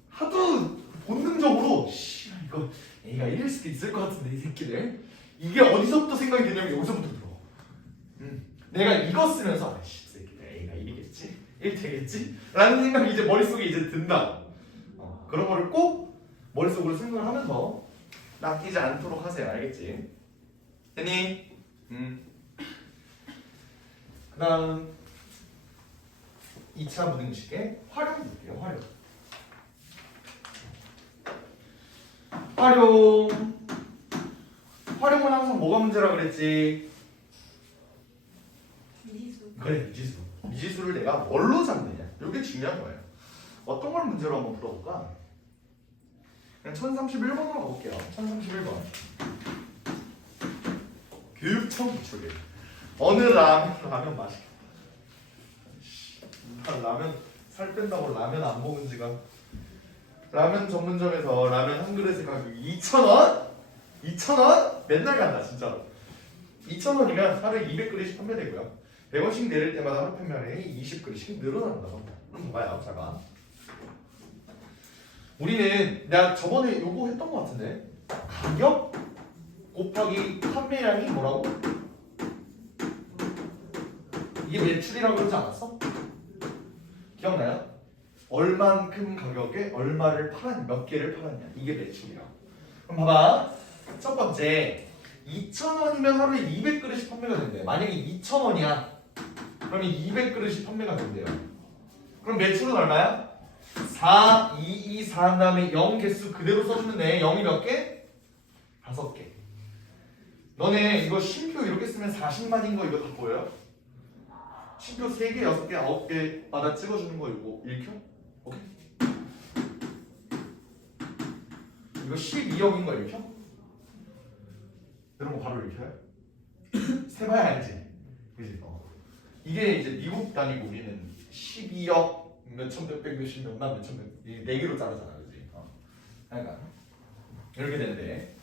하도 본능적으로 이거 애가 이럴 수도 있을 것 같은데 이 새끼들. 이게 어디서부터 생각이 되냐면 여기서부터 들어. 내가 이거 쓰면서 새끼들 A가 1이겠지? 1 되겠지? 라는 생각이 이제 머릿속에 이제 든다. 그런 거를 꼭 머릿속으로 생각을 하면서 낚이지 않도록 하세요. 알겠지? 됐니? 그 다음 2차 무등식의 활용 볼게요. 활용은 항상 뭐가 문제라 그랬지? 미지수. 그래, 미지수. 미지수를 내가 뭘로 잡느냐? 이게 중요한 거예요. 어떤 걸 문제로 한번 풀어볼까? 그냥 1031번으로 가볼게요. 1031번. 교육청 기출이. 어느 라면 맛있겠다. 라면 살 뺀다고 라면 안 먹은 지가. 라면 전문점에서 라면 한 그릇의 가격이 2,000원? 2,000원? 맨날 간다 진짜로. 2,000원이면 하루에 200그릇씩 판매되고요. 100원씩 내릴 때마다 하루 판매량이 20그릇씩 늘어난다고. 봐봐요. 잘 봐. 우리는 내가 저번에 요거 했던 것 같은데 가격 곱하기 판매량이 뭐라고? 이게 매출이라고 그러지 않았어? 기억나요? 얼만큼 가격에 얼마를 팔았냐, 몇 개를 팔았냐 이게 매출이라고. 그럼 봐봐. 첫 번째 2,000원이면 하루에 200그릇씩 판매가 된대요. 만약에 2,000원이야 그러면 200그릇씩 판매가 된대요. 그럼 매출은 얼마야? 4, 2, 2, 4 한 다음에 0 개수 그대로 써주면 돼. 0이 몇 개? 5개. 너네 이거 쉼표 이렇게 쓰면 40만인 거 이거 다 보여요? 쉼표 3개, 6개, 9개마다 찍어주는 거 이거 읽혀? 오케이? 이거 12억인 거 읽혀? 이런 거 바로 읽혀요? 세봐야 알지? 그지? 이게 이제 미국 단위고 우리는 12억 몇천 몇백 몇십 몇만 몇천 몇 4개로 자르잖아, 그지? 그러니까 이렇게 되는데.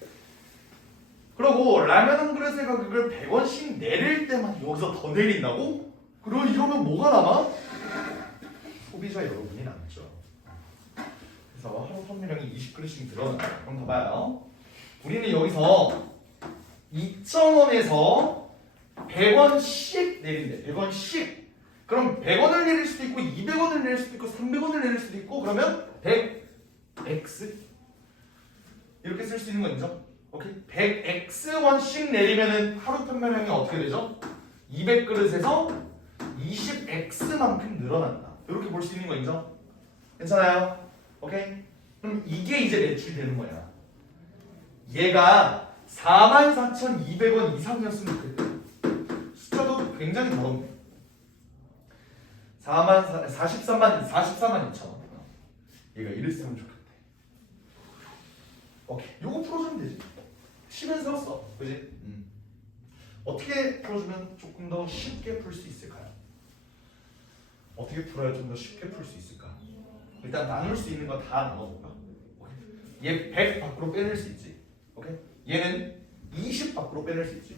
그리고 라면 한 그릇의 가격을 100원씩 내릴 때만 여기서 더 내린다고? 그리고 이러면 뭐가 남아? 소비자 여러분이 남죠. 그래서 하루 판매량이 20그릇씩 늘어나요. 그럼 봐봐요. 우리는 여기서 2,000원에서 100원씩 내린대. 100원씩. 그럼 100원을 내릴 수도 있고 200원을 내릴 수도 있고 300원을 내릴 수도 있고 그러면 100x 이렇게 쓸 수 있는 거 인정? 오케이. 100x원씩 내리면은 하루 판매량이 어떻게 되죠? 200그릇에서 20x만큼 늘어난다. 이렇게 볼 수 있는 거 인정? 괜찮아요? 오케이? 그럼 이게 이제 매출이 되는 거야. 얘가 44,200원 이상이었으면 좋겠대. 숫자도 굉장히 더럽네. 44만 2천. 얘가 이랬으면 좋겠대. 오케이. 요거 풀어주면 되지. 10은 세웠어. 그지? 어떻게 풀어주면 조금 더 쉽게 풀 수 있을까요? 어떻게 풀어야 좀 더 쉽게 풀 수 있을까? 일단 나눌 수 있는 거 다 나눠볼까? 얘 100 밖으로 빼낼 수 있지. 오케이? 얘는 20 밖으로 빼낼 수 있지.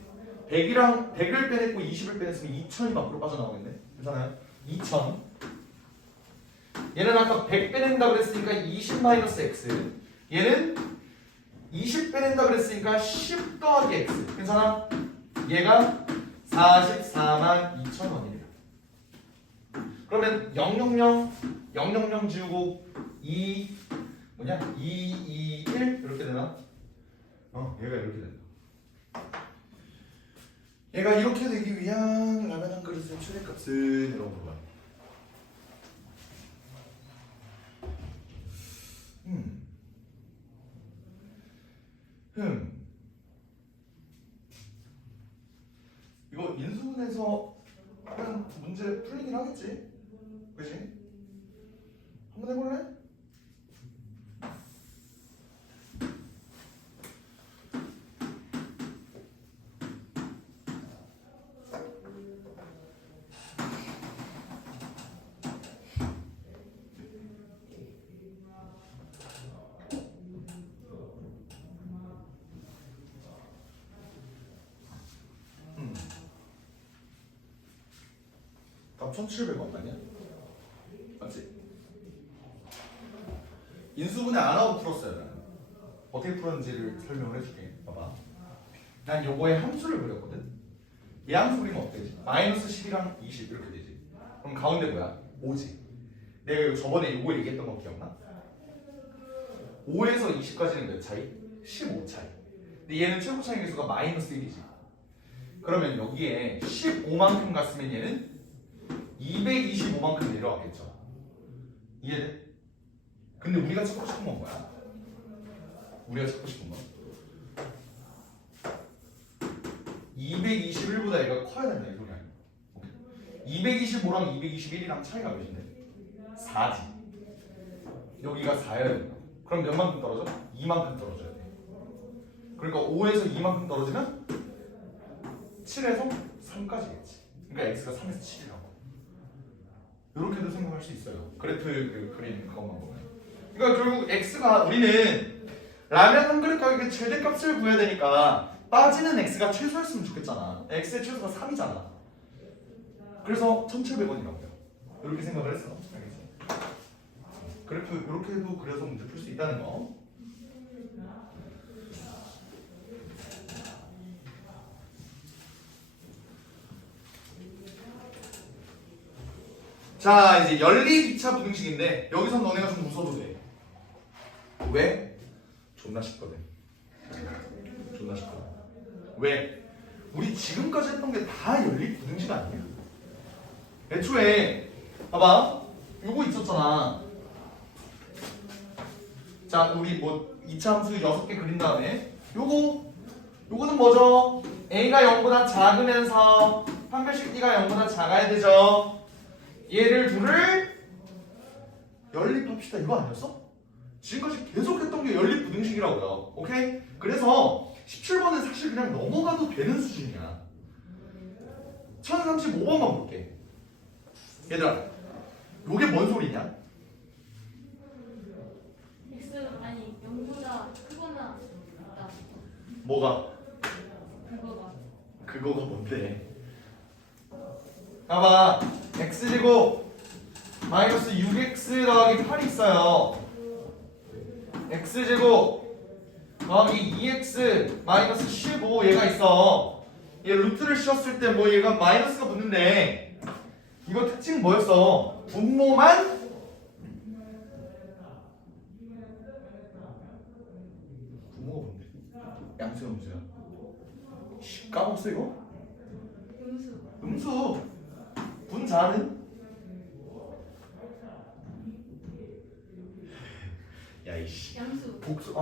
100을 빼냈고 20을 빼냈으면 2000이 밖으로 빠져나오겠네. 괜찮아요? 2000. 얘는 아까 100 빼낸다 그랬으니까 20 마이너스 x. 얘는 20 빼낸다 그랬으니까 10 더하기 x. 괜찮아? 얘가 44만 2천 원이래요. 그러면 000 지우고 2 1 이렇게 되나? 얘가 이렇게 된다. 얘가 이렇게 되기 위한 라면 한 그릇의 최대값은 이런 거야. 이거 인수분해서 하면 문제 풀리긴 하겠지? 그치? 한번 해볼래? 답 1,700원 아니야? 맞지? 인수분해 안 하고 풀었어요. 나는. 어떻게 풀었는지를 설명을 해줄게. 봐봐. 난 요거에 함수를 그렸거든. 이 함수 그리면 어떻게 되지? 마이너스 10이랑 20 이렇게 되지. 그럼 가운데 뭐야? 5지. 내가 저번에 요거 얘기했던 거 기억나? 5에서 20까지는 몇 차이? 15 차이. 근데 얘는 최고 차이 계수가 마이너스 1이지. 그러면 여기에 15만큼 갔으면 얘는 225만큼 내려왔겠죠. 이해돼? 근데 우리가 찾고 싶은 건 뭐야? 우리가 찾고 싶은 건 221보다 얘가 커야 된다 이 소리 아니야? 225랑 221이랑 차이가 몇인데? 4지. 여기가 4여야 된다. 그럼 몇 만큼 떨어져? 2만큼 떨어져야 돼. 그러니까 5에서 2만큼 떨어지면 7에서 3까지겠지. 그러니까 x가 3에서 7이라고. 이렇게도 생각할 수 있어요. 그래프 그 그림 그것만 보면. 그러니까 결국 x가 우리는 라면 한 그릇 가격의 최대값을 구해야 되니까 빠지는 x가 최소였으면 좋겠잖아. x의 최소가 3이잖아. 그래서 1,700원이라고요. 이렇게 생각을 했어. 알겠지? 그래프 이렇게도 그려서 문제 풀 수 있다는 거. 자, 이제 연립 2차 부등식인데 여기서 너네가 좀 웃어도 돼. 왜? 존나 쉽거든. 존나 쉽거든. 왜? 우리 지금까지 했던 게 다 연립 부등식 아니야? 애초에 봐봐. 요거 있었잖아. 자, 우리 뭐 2차 함수 6개 그린 다음에 요거는 뭐죠? A가 0보다 작으면서 판별식 D가 0보다 작아야 되죠. 얘를 둘을 연립합시다. 이거 아니었어? 지금까지 계속 했던 게 연립 부등식이라고요. 오케이? 그래서 17번은 사실 그냥 넘어가도 되는 수준이야. 1035번만 볼게. 얘들아, 요게 뭔 소리냐? x 아니 0보다 크거나 같다. 뭐가? 그거가 뭔데? 봐봐. x제곱 마이너스 6x 더하기 8이 있어요. x제곱 더하기 2x 마이너스 15 얘가 있어. 얘 루트를 씌웠을 때 뭐 얘가 마이너스가 붙는데 이거 특징 뭐였어? 분모만 분모가 뭔데? 양수야 음수야? 까먹었어 이거? 음수. 음수 분자는? 야 이씨 양수. 복수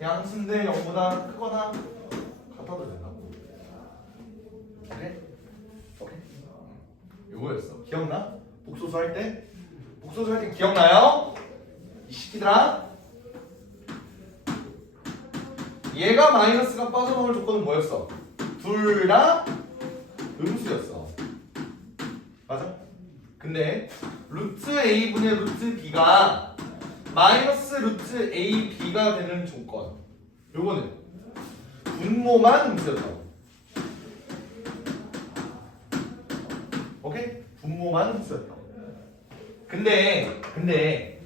양수인데 0보다 크거나 같아도 된다고 그래? 오케이 요거였어 기억나? 복소수 할 때 기억나요? 이 새끼들아 얘가 마이너스가 빠져나올 조건은 뭐였어? 둘 다 음수였어 맞아? 근데 루트 a분의 루트 b가 마이너스 루트 ab가 되는 조건 요거는 분모만 음수였다고 오케이? 분모만 음수였다고 근데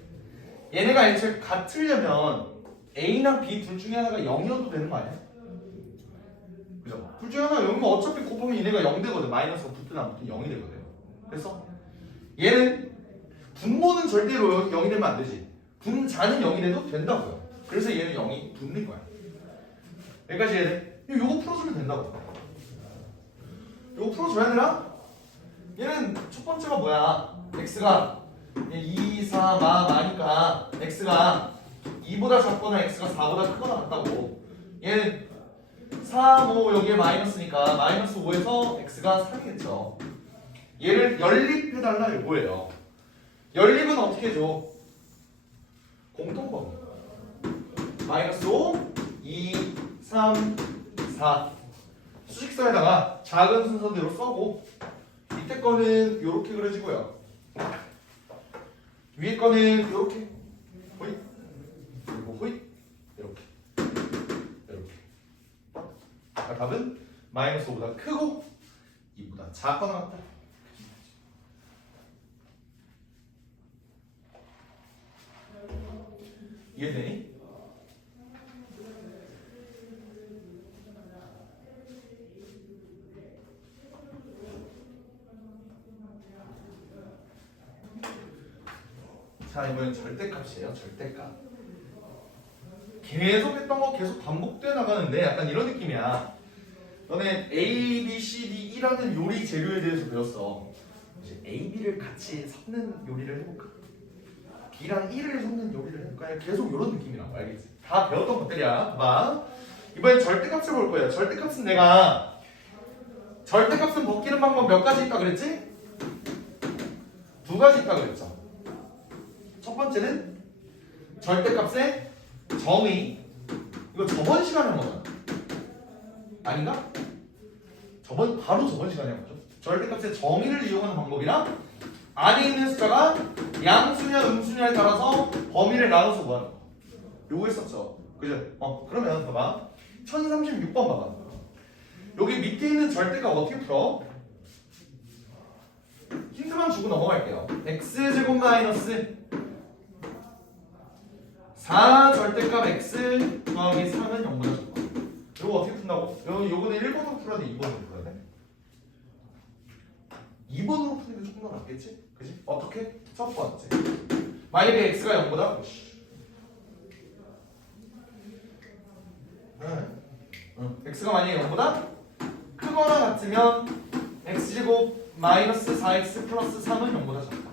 얘네가 애초에 같으려면 a나 b 둘 중에 하나가 0이어도 되는 거 아니야? 그죠? 둘 중에 하나가 0이면 어차피 곱하면 얘네가 0 되거든 마이너스가 붙든 안 붙든 0이 되거든 됐어? 얘는 분모는 절대로 0이 되면 안 되지 분자는 0이 돼도 된다고요 그래서 얘는 0이 붙는 거야 여기까지 얘는 요거 풀어주면 된다고 요거 풀어줘야 되나? 얘는 첫 번째가 뭐야 x가 2, 4, 마니까 x가 2보다 작거나 x가 4보다 크거나 같다고 얘는 4, 5 여기에 마이너스니까 마이너스 5에서 x가 3이겠죠 얘를 연립해달라 이거예요 연립은 어떻게 해줘? 공통범위 마이너스 5, 2, 3, 4 수식서에다가 작은 순서대로 써고 밑에 거는 이렇게 그려지고요 위에 거는 이렇게 호잇 그리고 호잇 이렇게 답은 마이너스 5보다 크고 2보다 작거나 같다 이해되니? 자 이번엔 절대값이에요 절대값 계속 했던 거 계속 반복돼 나가는데 약간 이런 느낌이야 너네 A, B, C, D라는 요리 재료에 대해서 배웠어 이제 A, B를 같이 섞는 요리를 해볼까? B랑 E를 섞는 요리를 해볼까? 계속 이런 느낌이라고 알겠지? 다 배웠던 것들이야 봐봐 이번엔 절대값을 볼 거야 절대값은 내가 절대값은 벗기는 방법 몇 가지 있다 그랬지? 두 가지 있다 그랬죠 첫 번째는 절대값의 정의 이거 저번 시간에 한 거잖아 아닌가? 바로 저번 시간에 한 거죠 절대값의 정의를 이용하는 방법이랑 안에 있는 숫자가 양수냐 음수냐에 따라서 범위를 나눠서 구하는 거 요거 했었죠 그죠? 그러면 봐봐 1036번 봐봐 여기 밑에 있는 절대값 어떻게 풀어? 힌트만 주고 넘어갈게요 x제곱 마이너스 4 절대값 x 더하기 3은 0보다 작다 이거 어떻게 푼다고? 요거는 1번으로 풀어야 돼 2번으로 풀어야 돼? 2번으로 푸는 게 조금 더 낫겠지? 그지? 어떻게? 첫 번째 만약에 x가 0보다 x가 만약에 0보다 크거나 같으면 x제곱 마이너스 4x 플러스 3은 0보다 작다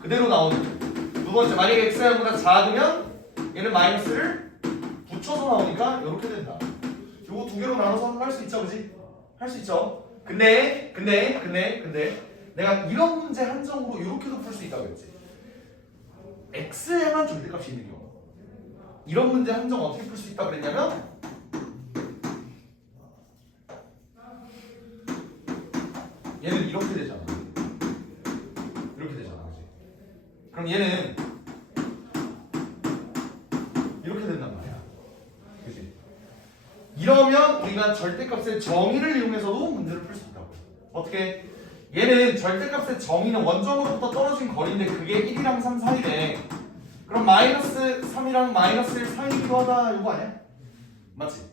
그대로 나오는 두 번째 만약에 x가 0보다 작으면 얘는 마이너스를 붙여서 나오니까 이렇게 된다 요거 두 개로 나눠서 할 수 있죠 그지? 할 수 있죠 근데 내가 이런 문제 한정으로 이렇게도 풀 수 있다고 했지 x에만 절대값이 있는 경우 이런 문제 한정 어떻게 풀 수 있다고 그랬냐면 얘는 이렇게 되잖아 이렇게 되잖아 그지? 그럼 얘는 이렇게 된단 말이야 그지? 이러면 우리가 절대값의 정의를 이용해서도 문제를 풀 수 있다고 어떻게? 얘는 절대값의 정의는 원점으로부터 떨어진 거리인데 그게 1이랑 3 사이래 그럼 마이너스 3이랑 마이너스 1 사이기도 하다 이거 아니야? 맞지?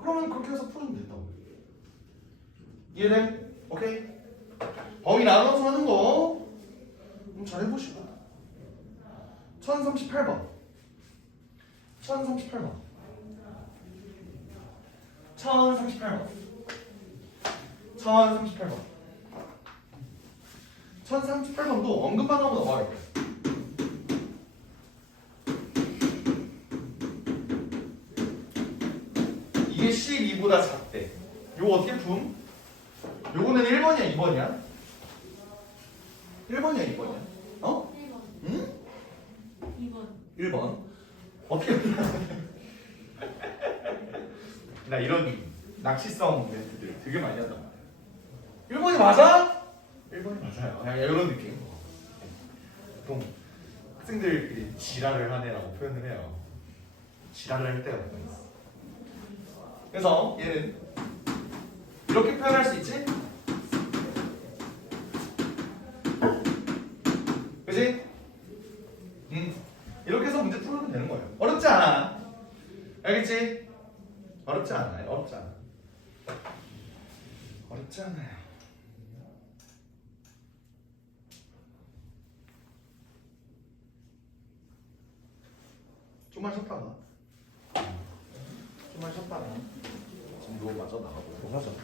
그러면 그렇게 해서 풀어주면 된다고 이해돼? 오케이? 범위 나눠서 하는 거 잘 해보시고 1038번 1038번 1038번 1038번 1038번도 언급만 하고 넘어갈게요. 이게 12보다 작대. 요거 어떻게 품? 요거는 1번이야 2번이야? 1번이야 2번이야? 어? 1번, 응? 2번. 1번. 어떻게 나 이런 낚시성 멘트들 되게 많이 한단 말이야. 1번이 맞아? 1번이 맞아요. 그냥 이런 느낌. 보통 학생들끼리 지랄을 하네라고 표현을 해요. 지랄을 할 때가 몇 번 있어. 그래서 얘는 이렇게 표현할 수 있지? 그지? 이렇게 해서 문제 풀어도 되는 거예요. 어렵지 않아. 알겠지? 어렵지 않아요. 어렵지 않아. 어렵지 않아요. 좀만 쉬었다가 좀만 쉬었다가 지금 누워 마저 나가보도록 하죠.